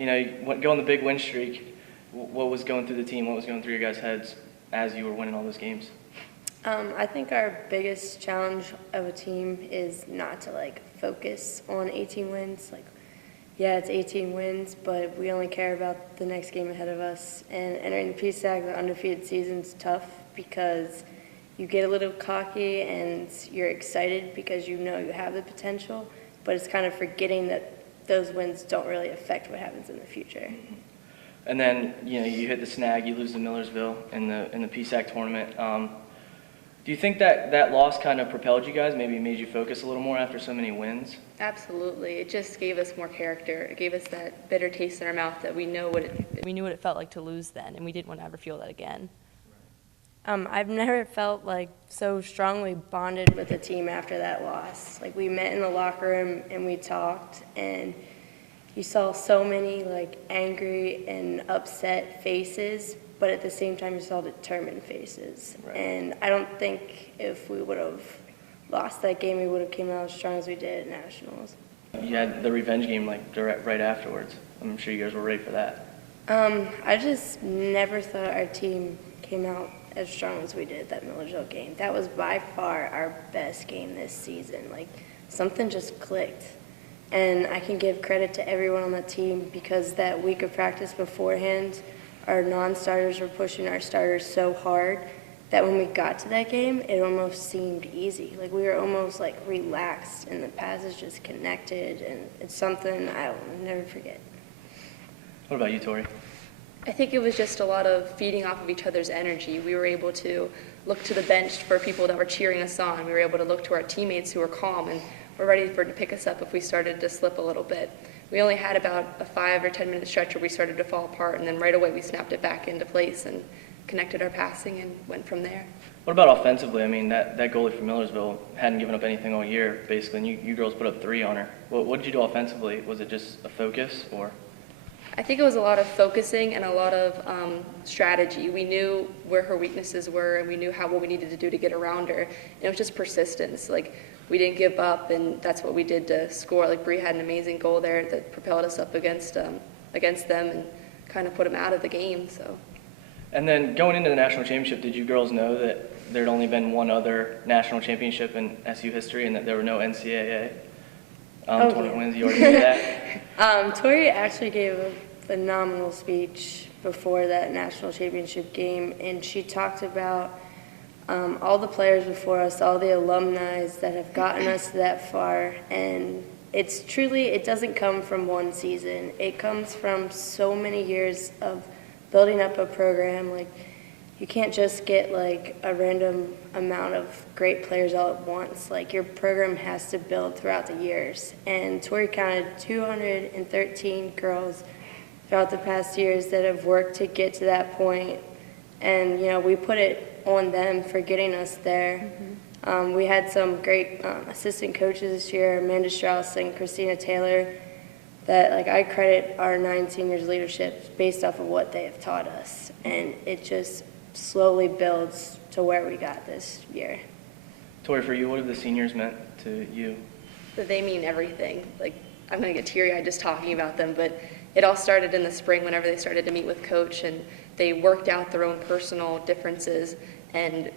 Go on the big win streak. What was going through the team? What was going through your guys' heads as you were winning all those games? I think our biggest challenge of a team is not to focus on 18 wins. Yeah, it's 18 wins, but we only care about the next game ahead of us. And entering the PSAC, the undefeated season's tough because you get a little cocky and you're excited because you know you have the potential, but it's kind of forgetting that those wins don't really affect what happens in the future. And then you hit the snag, you lose to Millersville in the PSAC tournament. Do you think that loss kind of propelled you guys, maybe made you focus a little more after so many wins? Absolutely. It just gave us more character. It gave us that bitter taste in our mouth that we knew what it felt like to lose then, and we didn't want to ever feel that again. I've never felt so strongly bonded with the team after that loss. We met in the locker room and we talked, and you saw so many angry and upset faces, but at the same time you saw determined faces. Right. And I don't think if we would have lost that game, we would have came out as strong as we did at Nationals. You had the revenge game right afterwards. I'm sure you guys were ready for that. I just never thought our team came out as strong as we did that Millersville game. That was by far our best game this season. Something just clicked. And I can give credit to everyone on the team because that week of practice beforehand, our non-starters were pushing our starters so hard that when we got to that game, it almost seemed easy. We were almost relaxed and the passes just connected, and it's something I'll never forget. What about you, Tori? I think it was just a lot of feeding off of each other's energy. We were able to look to the bench for people that were cheering us on. We were able to look to our teammates who were calm and were ready to pick us up if we started to slip a little bit. We only had about a 5 or 10 minute stretch where we started to fall apart, and then right away we snapped it back into place and connected our passing and went from there. What about offensively? I mean, that goalie from Millersville hadn't given up anything all year, basically, and you girls put up 3 on her. What did you do offensively? Was it just a focus, or? I think it was a lot of focusing and a lot of strategy. We knew where her weaknesses were, and we knew what we needed to do to get around her. And it was just persistence. We didn't give up, and that's what we did to score. Bree had an amazing goal there that propelled us up against them and kind of put them out of the game. So. And then going into the national championship, did you girls know that there had only been one other national championship in SU history and that there were no NCAA tournament wins? You already knew that? Tori actually gave a phenomenal speech before that national championship game, and she talked about all the players before us, all the alumni that have gotten us that far, and it doesn't come from one season. It comes from so many years of building up a program. You can't just get a random amount of great players all at once. Your program has to build throughout the years. And Tori counted 213 girls throughout the past years that have worked to get to that point. And, we put it on them for getting us there. Mm-hmm. We had some great assistant coaches this year, Amanda Strauss and Christina Taylor, that I credit our 9 seniors' leadership based off of what they have taught us. And it just slowly builds to where we got this year. Tori, for you, what have the seniors meant to you? They mean everything. I'm going to get teary-eyed just talking about them, but it all started in the spring whenever they started to meet with Coach, and they worked out their own personal differences and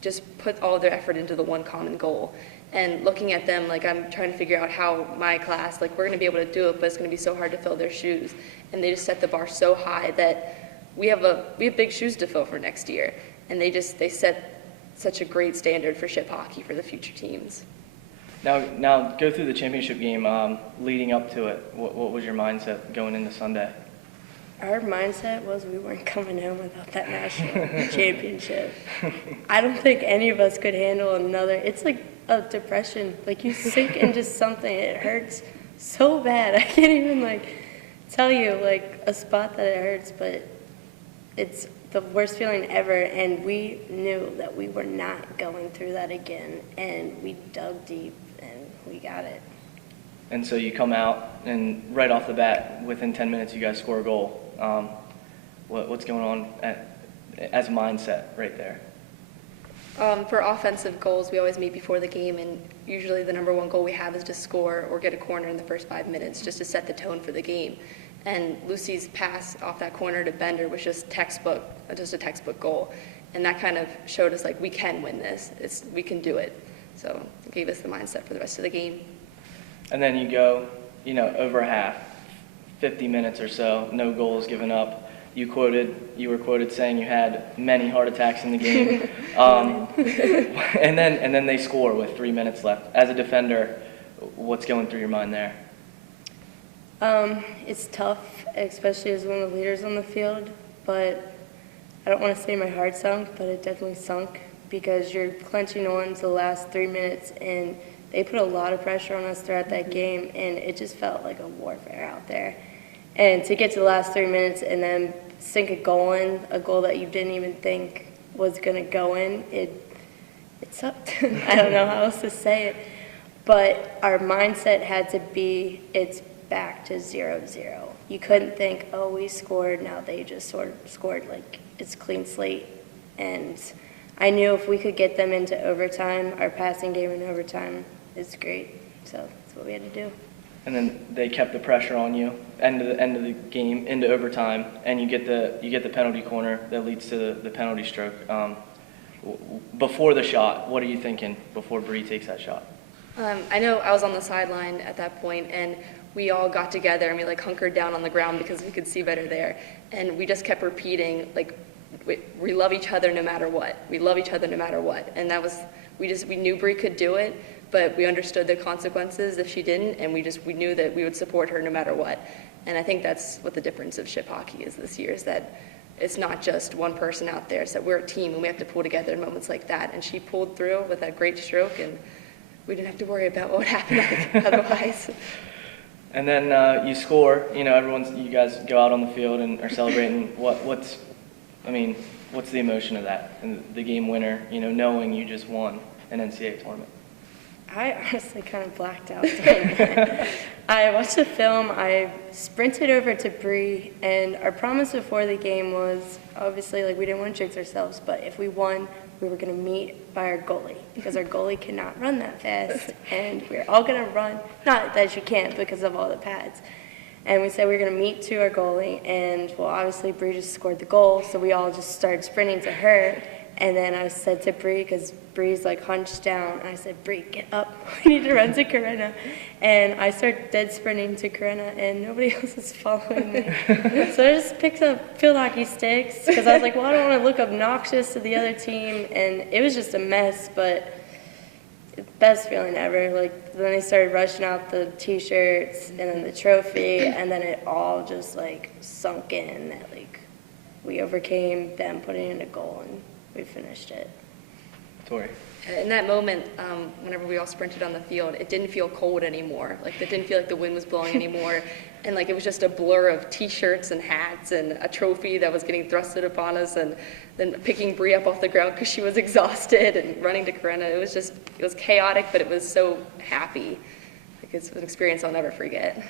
just put all their effort into the one common goal. And looking at them, I'm trying to figure out how my class, we're going to be able to do it, but it's going to be so hard to fill their shoes. And they just set the bar so high that we have big shoes to fill for next year. And they set such a great standard for ship hockey for the future teams. Now go through the championship game leading up to it. What was your mindset going into Sunday? Our mindset was we weren't coming home without that national championship. I don't think any of us could handle another. It's like a depression. You sink into something. It hurts so bad. I can't even tell you a spot that it hurts, but it's the worst feeling ever. And we knew that we were not going through that again. And we dug deep and we got it. And so you come out, and right off the bat, within 10 minutes, you guys score a goal. What's going on as a mindset right there? For offensive goals, we always meet before the game, and usually the number one goal we have is to score or get a corner in the first 5 minutes just to set the tone for the game. And Lucy's pass off that corner to Bender was just a textbook goal. And that kind of showed us, like, we can win this. We can do it. So it gave us the mindset for the rest of the game. And then you go, over half, 50 minutes or so, no goals given up. You were quoted saying you had many heart attacks in the game. And then they score with 3 minutes left. As a defender, what's going through your mind there? It's tough, especially as one of the leaders on the field, but I don't want to say my heart sunk, but it definitely sunk because you're clenching on to the last 3 minutes, and they put a lot of pressure on us throughout that game, and it just felt like a warfare out there. And to get to the last 3 minutes and then sink a goal in, a goal that you didn't even think was going to go in, it sucked. I don't know how else to say it. But our mindset had to be, it's back to 0-0. You couldn't think, oh, we scored, now they just sort of scored. Like, it's clean slate. And I knew if we could get them into overtime, our passing game in overtime is great. So that's what we had to do. And then they kept the pressure on you, end of the game, into overtime, and you get the penalty corner that leads to the penalty stroke. Before the shot, what are you thinking before Bree takes that shot? I know I was on the sideline at that point, and we all got together and we hunkered down on the ground because we could see better there. And we just kept repeating, we love each other no matter what. We love each other no matter what. And that was, we knew Bree could do it, but we understood the consequences if she didn't, and we knew that we would support her no matter what. And I think that's what the difference of ship hockey is this year, is that it's not just one person out there. It's that we're a team and we have to pull together in moments like that. And she pulled through with that great stroke, and we didn't have to worry about what would happen otherwise. And then you score. You guys go out on the field and are celebrating. What's the emotion of that? And the game winner, knowing you just won an NCAA tournament. I honestly kind of blacked out during that. I watched the film, I sprinted over to Bree, and our promise before the game was, obviously, we didn't want to jinx ourselves, but if we won, we were going to meet by our goalie, because our goalie cannot run that fast, and we were all going to run, not that you can't because of all the pads. And we said we were going to meet to our goalie, and, well, obviously, Bree just scored the goal, so we all just started sprinting to her. And then I said to Bree, because Bree's hunched down, I said, Bree, get up. We need to run to Corinna. And I start dead sprinting to Corinna, and nobody else is following me. So I just picked up field hockey sticks, because I was like, well, I don't want to look obnoxious to the other team. And it was just a mess, but best feeling ever. Then they started rushing out the T-shirts and then the trophy, and then it all just sunk in that we overcame them putting in a goal, and we finished it. Tori. In that moment, whenever we all sprinted on the field, it didn't feel cold anymore. It didn't feel like the wind was blowing anymore. And it was just a blur of T-shirts and hats and a trophy that was getting thrusted upon us, and then picking Bree up off the ground because she was exhausted and running to Corinna. It was chaotic, but it was so happy. It's an experience I'll never forget.